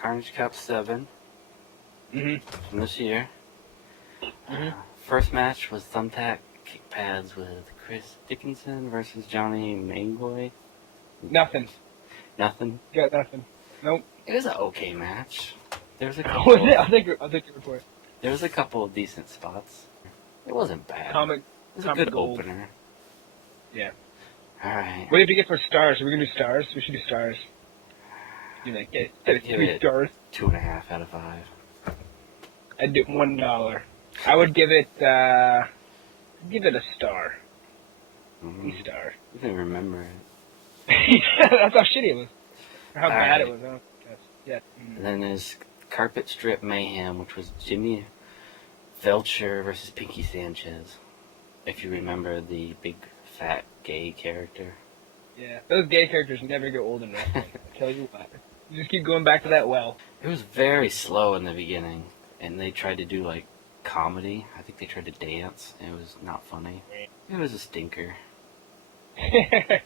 Carnage Cup VII from this year. First match was Thumbtack Kick Pads with Chris Dickinson versus Johnny Mangoy. Nothing. Nothing? Got nothing. Nope. It was an okay match. There was a Was couple. it? I'll take your report. There was a couple of decent spots. It wasn't bad. Comic. It was a comic good gold. opener. Yeah. Alright. What did you get for stars? Are we gonna do stars? We should do stars. You like get Give 3 it stars. 2.5 out of 5. I'd do $1. I would give it a star. Mm-hmm. A star. I don't remember it. That's how shitty it was. Or how bad it was. I don't guess. Yeah. And then there's Carpet Strip Mayhem, which was Jimmy Felcher versus Pinky Sanchez. If you remember the big, fat, gay character. Yeah. Those gay characters never get old in wrestling. I tell you what. You just keep going back to that well. It was very slow in the beginning, and they tried to do, like, comedy. I think they tried to dance. It was not funny. It was a stinker. I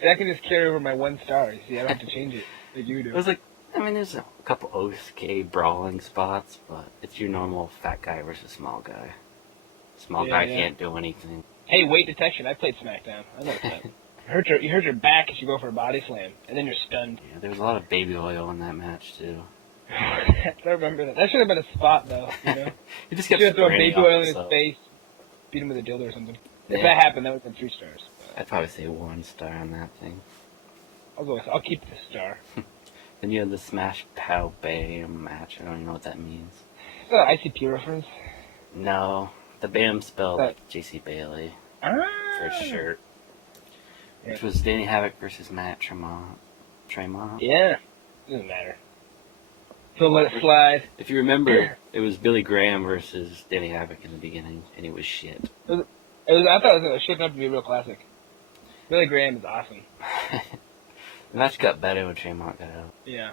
can just carry over my 1 star. You see, I don't have to change it like you do. It was like, I mean, there's a couple okay brawling spots, but it's your normal fat guy versus small guy. Small guy can't do anything. Hey, weight detection. I played SmackDown. I know that. You hurt your back as you go for a body slam, and then you're stunned. Yeah, there was a lot of baby oil in that match, too. I remember that. That should have been a spot, though, you know? He just kept should have thrown spraying baby oil in off, his face, beat him with a dildo or something. Yeah. If that happened, that would have been 3 stars. I'd probably say 1 star on that thing. I'll keep the star. Then you had the Smash Pow Bam match. I don't even know what that means. Is that an ICP reference? No. The Bam spelled like JC Bailey for his shirt. Yeah. Which was Danny Havoc versus Matt Tremont. Yeah. Doesn't matter. So let it slide. If you remember, it was Billy Graham versus Danny Havoc in the beginning, and it was shit. I thought it was shaping up to be a real classic. Billy Graham is awesome. The match got better when Tremont got out. Yeah.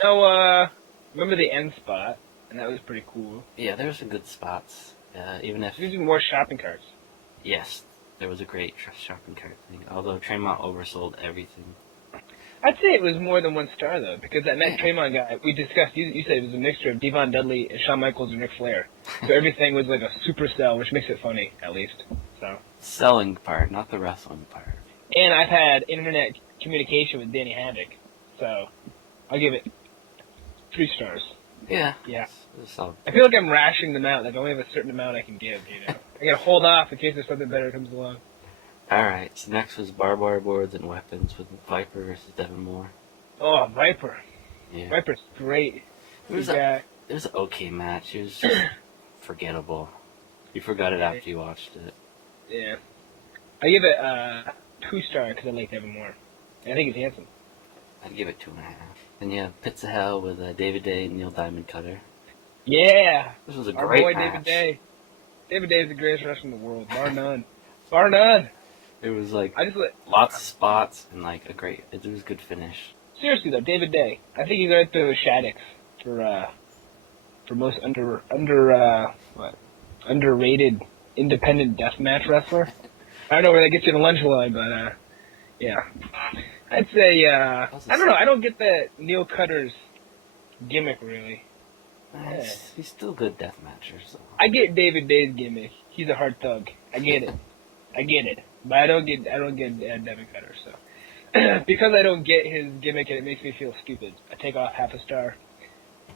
No, remember the end spot, and that was pretty cool. Yeah, there were some good spots. Even if... Using more shopping carts. Yes, there was a great shopping cart thing, although Tremont oversold everything. I'd say it was more than 1 star, though, because that Matt Tremont guy, we discussed, you said it was a mixture of Devon Dudley and Shawn Michaels and Ric Flair. So everything was like a super sell, which makes it funny, at least. So. Selling part, not the wrestling part. And I've had internet communication with Danny Havoc, so I'll give it 3 stars. Yeah. Yeah. So, I feel like I'm rationing them out, like I only have a certain amount I can give, you know. I gotta hold off in case there's something better comes along. alright, so next was barbed wire boards and weapons with Viper versus Devin Moore. Oh, Viper. Yeah. Viper's great. It was an okay match. It was just forgettable. You forgot it after you watched it. Yeah. I give it 2 stars because I like Devin Moore. I think he's handsome. I'd give it 2.5. Then you have Pits of Hell with David Day and Neil Diamond Cutter. Yeah. This was a Our great boy match. David Day. David Day is the greatest wrestler in the world, bar none. Bar none. It was like I just lots of spots and like it was a good finish. Seriously though, David Day. I think he's right there with Shaddix for most underrated independent deathmatch wrestler. I don't know where that gets you in the lunch line, but yeah. I'd say I don't know. I don't get that Neil Cutter's gimmick really. He's still a good deathmatcher. So. I get David Day's gimmick. He's a hard thug. I get it. But I don't get Devin Cutter. So because I don't get his gimmick, and it makes me feel stupid. I take off half a star.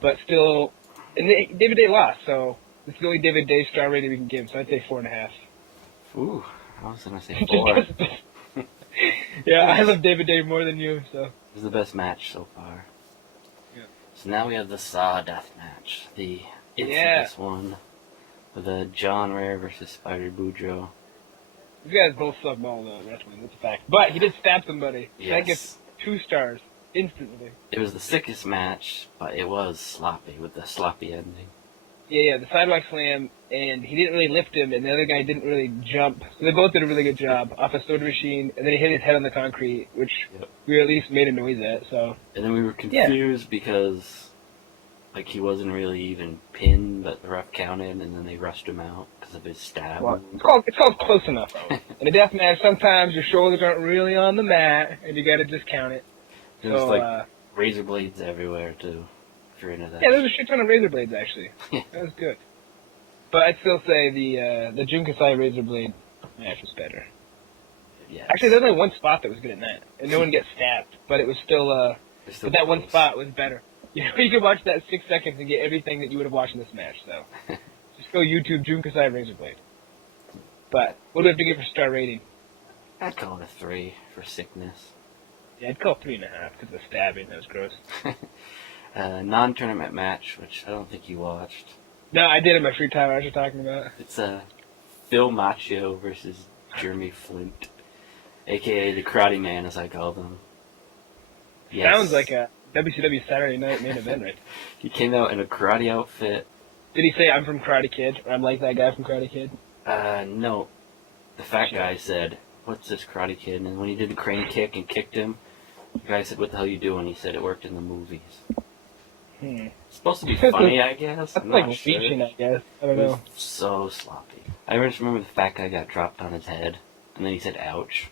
But still, and David Day lost, so this is the only David Day star rating we can give. So I'd say 4.5. Ooh, I was gonna say 4. Yeah, I love David Day more than you. So It was the best match so far. Yeah. So now we have the Saw Death Match, the infamous one, with John Rare versus Spider Boudreaux. These guys both suck balls at wrestling. That's a fact. But he did stab somebody. Yes. That gets 2 stars instantly. It was the sickest match, but it was sloppy with the sloppy ending. Yeah, the sidewalk slam, and he didn't really lift him, and the other guy didn't really jump. So they both did a really good job off a soda machine, and then he hit his head on the concrete, which we at least made a noise at. So. And then we were confused because, like, he wasn't really even pinned, but the ref counted, and then they rushed him out because of his stab. Well, it's called close enough. In a death match, sometimes your shoulders aren't really on the mat, and you got to just count it. It was like razor blades everywhere too. if you're into that. Yeah, there's a shit ton of razor blades actually. Yeah. That was good. But I'd still say the Jun Kasai razor blade match was better. Yes. Actually, there's only one spot that was good in that, and no one gets stabbed. But it was still but that one close. spot was better. You could watch that 6 seconds and get everything that you would have watched in this match. So just go YouTube Jun Kasai razor blade. But what do we have to give for star rating? I'd call it a 3 for sickness. Yeah, I'd call 3.5 because of the stabbing. That was gross. Non-tournament match, which I don't think you watched. No, I did in my free time. I was just talking about. It's Phil Macchio versus Jeremy Flint, a.k.a. the Karate Man, as I call them. Yes. Sounds like a WCW Saturday Night main event, right? He came out in a karate outfit. Did he say, I'm from Karate Kid, or I'm like that guy from Karate Kid? No. The fat guy said, what's this, Karate Kid? And when he did the crane kick and kicked him, the guy said, what the hell are you doing? He said it worked in the movies. It's supposed to be funny, I guess. That's I'm like not sure. reaching, I guess. I don't It was know. so sloppy. I just remember the fat guy got dropped on his head, and then he said, ouch.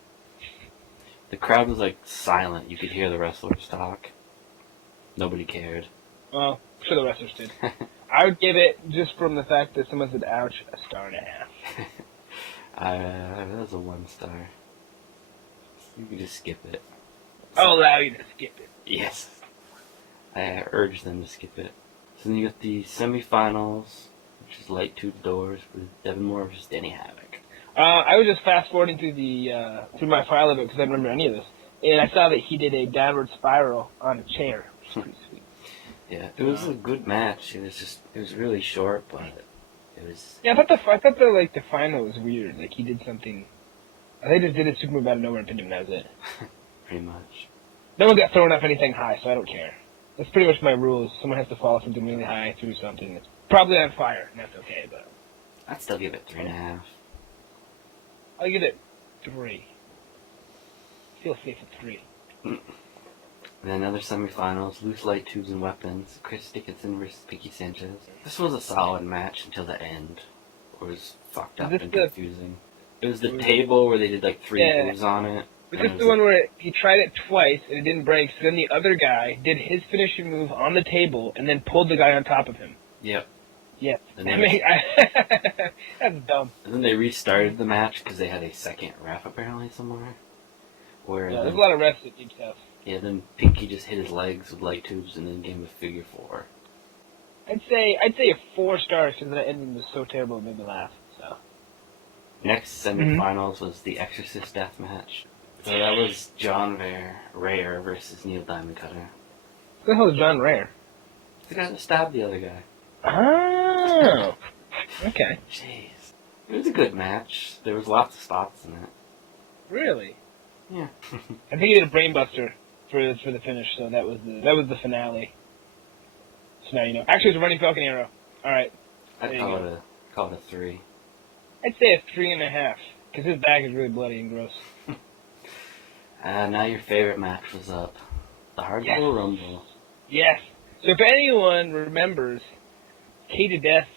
The crowd was like silent. You could hear the wrestlers talk. Nobody cared. Well, I'm sure the wrestlers did. I would give it, just from the fact that someone said ouch, a 1.5. That was a 1 star. You can just skip it. I'll allow you to skip it. Yes. I urge them to skip it. So then you got the semifinals, which is light tube doors with Devin Moore versus Danny Havoc. I was just fast forwarding through through my file of it because I didn't remember any of this, and I saw that he did a downward spiral on a chair, which is pretty sweet. Yeah, it was a good match. It was really short, but it was. Yeah, I thought the final was weird. Like he did something. They just did a super move out of nowhere and pinned him. And that was it. Pretty much. No one got thrown off anything high, so I don't care. That's pretty much my rules. Someone has to follow something really high through something that's probably on fire, and that's okay. But I'd still give it 3.5. I'll give it 3. Feel safe at 3. And then other semifinals, loose light tubes and weapons, Chris Dickinson versus Pinky Sanchez. This was a solid match until the end. It was fucked up and confusing. It was the table where they did like 3 moves on it. Was this the one where he tried it twice and it didn't break, so then the other guy did his finishing move on the table and then pulled the guy on top of him? Yep. Yeah. And That's dumb. And then they restarted the match because they had a second ref apparently somewhere. Where there's a lot of refs that do stuff. Yeah, then Pinky just hit his legs with light tubes and then gave him a figure 4. I'd say a 4 stars because that ending was so terrible it made me laugh. So. Next semifinals was the Exorcist death match. So that was John Rare versus Neil Diamond Cutter. Who the hell is John Rare? The guy that stabbed the other guy. Oh. Okay. Jeez. It was a good match. There was lots of spots in it. Really? Yeah. I think he did a brainbuster for the finish, so that was the finale. So now you know. Actually, it was a running Falcon Arrow. All right. I'd call it a 3. I'd say a 3.5 because his back is really bloody and gross. Now your favorite match was up. The Hardcore Rumble. Yes. So if anyone remembers Cage of Death,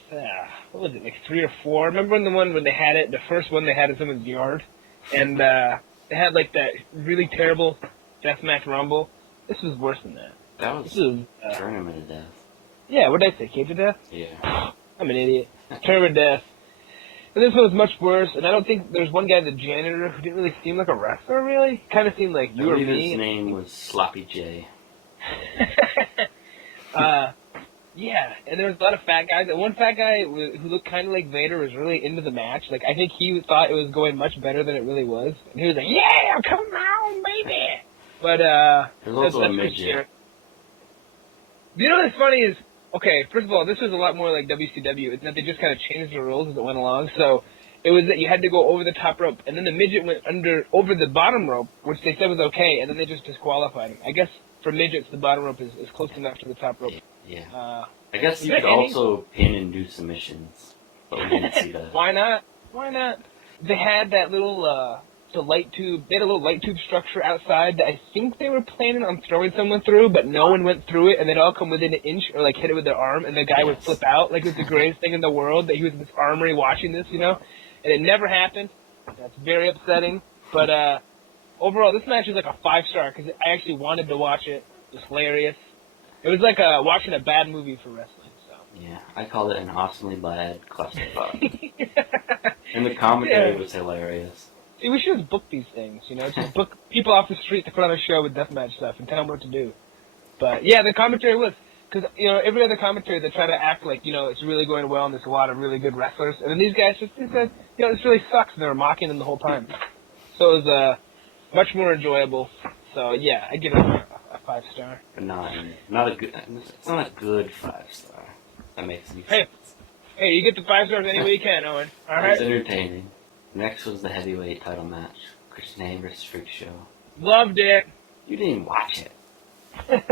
what was it, like 3 or 4? Remember the one when they had it, the first one they had in someone's yard? And they had like that really terrible Deathmatch Rumble? This was worse than that. That was Tournament of Death. Yeah, what did I say, Cage of Death? Yeah. I'm an idiot. Tournament of Death. And this one was much worse, and I don't think there's one guy, the janitor, who didn't really seem like a wrestler, really. Kind of seemed like you or me. His name was Sloppy J. Yeah, and there was a lot of fat guys. And one fat guy who looked kind of like Vader was really into the match. Like, I think he thought it was going much better than it really was. And he was like, yeah, come on, baby! But, there's also a midget. You know what's funny is, okay, first of all, this was a lot more like WCW. It's that they just kind of changed the rules as it went along. So it was that you had to go over the top rope, and then the midget went over the bottom rope, which they said was okay, and then they just disqualified him. I guess for midgets, the bottom rope is close enough to the top rope. Yeah. I guess you could also pin and do submissions, but we didn't see that. Why not? They had that little light tube. They had a little light tube structure outside that I think they were planning on throwing someone through, but no one went through it, and they'd all come within an inch or like hit it with their arm, and the guy would flip out like it was the greatest thing in the world that he was in this armory watching this, you know. And it never happened. That's very upsetting. But overall, this match is like a 5-star because I actually wanted to watch it. It was hilarious. It was like watching a bad movie for wrestling. So. Yeah, I called it an awesomely bad clusterfuck. And the commentary was hilarious. See, we should just book these things, you know, just book people off the street to put on a show with deathmatch stuff and tell them what to do. But yeah, the commentary was, because, you know, every other commentary they try to act like, you know, it's really going well and there's a lot of really good wrestlers. And then these guys just said, you know, this really sucks, and they were mocking them the whole time. So it was much more enjoyable. So yeah, I give it a 5-star. But not a good, it's not a good 5-star. That makes any sense. Hey, you get the 5 stars any way you can, Owen. All right. It's entertaining. Next was the heavyweight title match. Christian Hain versus Freak Show. Loved it. You didn't even watch it. I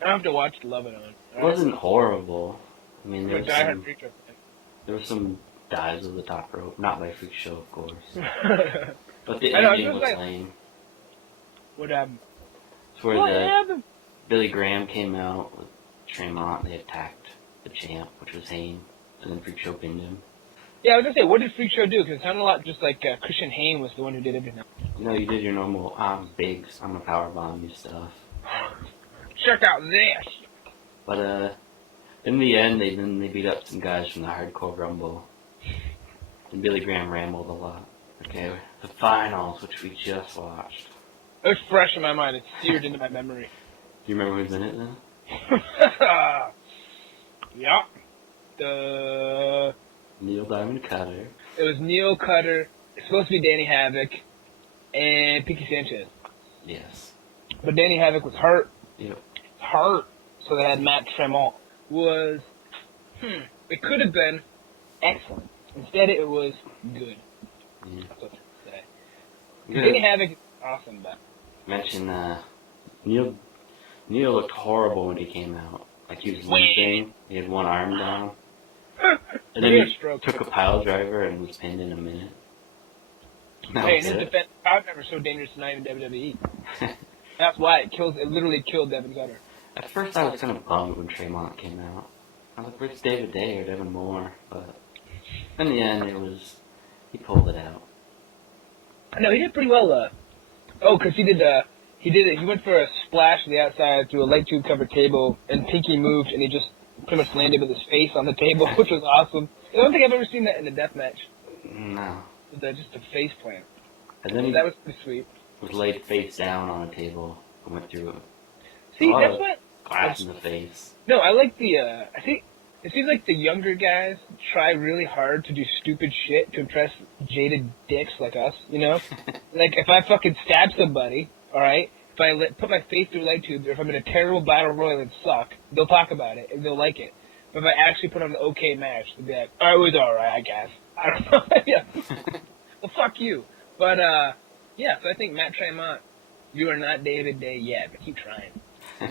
don't have to watch to love it, Owen. It wasn't horrible. I mean, there was was some dives of the top rope. Not by Freak Show, of course. fan. But the I know, ending it was was like- lame. What happened? It's where What happened? Billy Graham came out with Tremont. They attacked the champ, which was Hain. And then Freak Show pinned him. Yeah, I was going to say, what did Freak Show do? Because it sounded a lot just like Christian Hain was the one who did everything. You know, you did your normal, big, I'm gonna powerbomb you stuff. Check out this! But, in the end, they beat up some guys from the Hardcore Rumble. And Billy Graham rambled a lot. Okay, the finals, which we just watched. It was fresh in my mind. It's seared into my memory. Do you remember who's in it then? Yeah. The... Neil Diamond Cutter. It was Neil Cutter. It's supposed to be Danny Havoc. And Pinky Sanchez. Yes. But Danny Havoc was hurt. Yep. Hurt. So they had Matt Tremont. Was... It could have been excellent. Instead, it was good. Yeah. That's what I say. Good. Danny Havoc is awesome, but... Mention, Neil looked horrible when he came out. Like he was limping. He had one arm down. And then he took a pile driver and was pinned in a minute. Hey, in his defense, pile driver is so dangerous to not even WWE. That's why it literally killed Devin Gutter. At first I was kind of bummed when Tremont came out. I was like, where's David Day or Devin Moore? But in the end, he pulled it out. No, he did pretty well, because he went for a splash to the outside through a light tube covered table, and Pinky moved, and he just pretty much landed with his face on the table, which was awesome. I don't think I've ever seen that in a death match. No. Just a face plant. And then That was pretty sweet. Was laid face down on a table and went through See, that's what... glass in the face. No, I like I think it seems like the younger guys try really hard to do stupid shit to impress jaded dicks like us, you know? Like, if I fucking stab somebody, alright, if I put my face through light tubes, or if I'm in a terrible battle royal and suck, they'll talk about it, and they'll like it. But if I actually put on an okay match, they'll be like, oh, it was alright, I guess. I don't know. Yeah. Well, fuck you. But, yeah, so I think Matt Tremont, you are not David Day yet, but keep trying.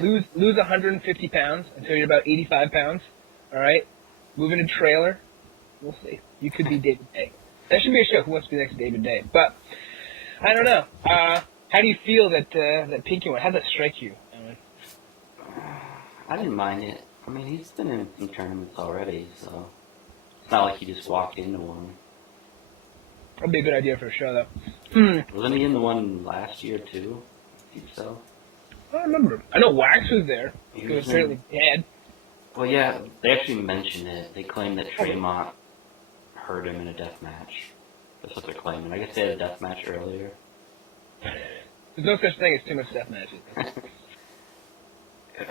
Lose 150 pounds until you're about 85 pounds. All right? Move in a trailer. We'll see. You could be David Day. That should be a show. Who wants to be next to David Day? But I don't know. How do you feel that Pinky went? How does that strike you, Owen? I didn't mind it. I mean, he's been in some tournaments already, so it's not like he just walked into one. That'd be a good idea for a show, though. Wasn't he in the one last year too? I think so. I don't remember. I know Wax was there. He was was apparently dead. Well, yeah, they actually mentioned it. They claimed that Tremont hurt him in a death match. That's what they're claiming. I guess they had a death match earlier. There's no such thing as too much death matches.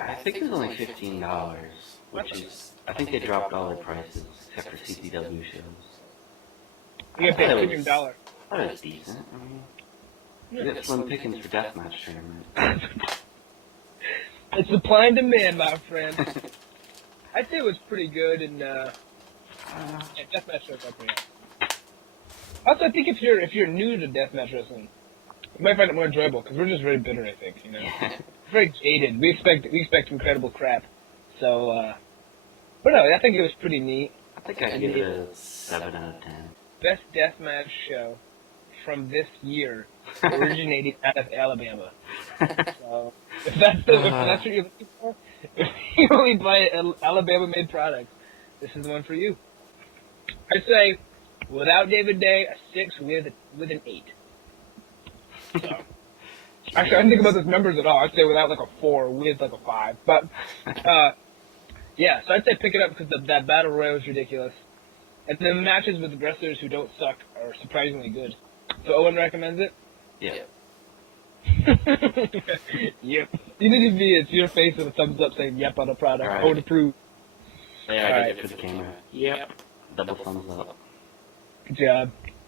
I think it was only $15, which is... I think they dropped all their prices, except for CPW shows. You get paid I $15. thought it was decent. I mean, you get slim pickings for deathmatch tournament. It's supply and demand, my friend. I'd say it was pretty good, and yeah, deathmatch shows are pretty awesome. Also, I think if you're new to deathmatch wrestling, you might find it more enjoyable because we're just very bitter. I think you know, very jaded. We expect incredible crap. So, but no, I think it was pretty neat. I think I'd give it a 7 out of 10. Best deathmatch show from this year, originating out of Alabama. So, if that's what you're looking for, if you only buy Alabama-made products, this is the one for you. I'd say, without David Day, a 6 with an 8. So, Actually, I didn't think about those numbers at all. I'd say without like a 4, with like a 5. But, yeah, so I'd say pick it up because that Battle Royale is ridiculous. And the matches with wrestlers who don't suck are surprisingly good. So Owen recommends it? Yeah. Yep. You need to be, it's your face with a thumbs up saying yep on a product. Right. Owen approve. Yeah, I Alright. did it for the camera. Yep. Double thumbs up. Good job.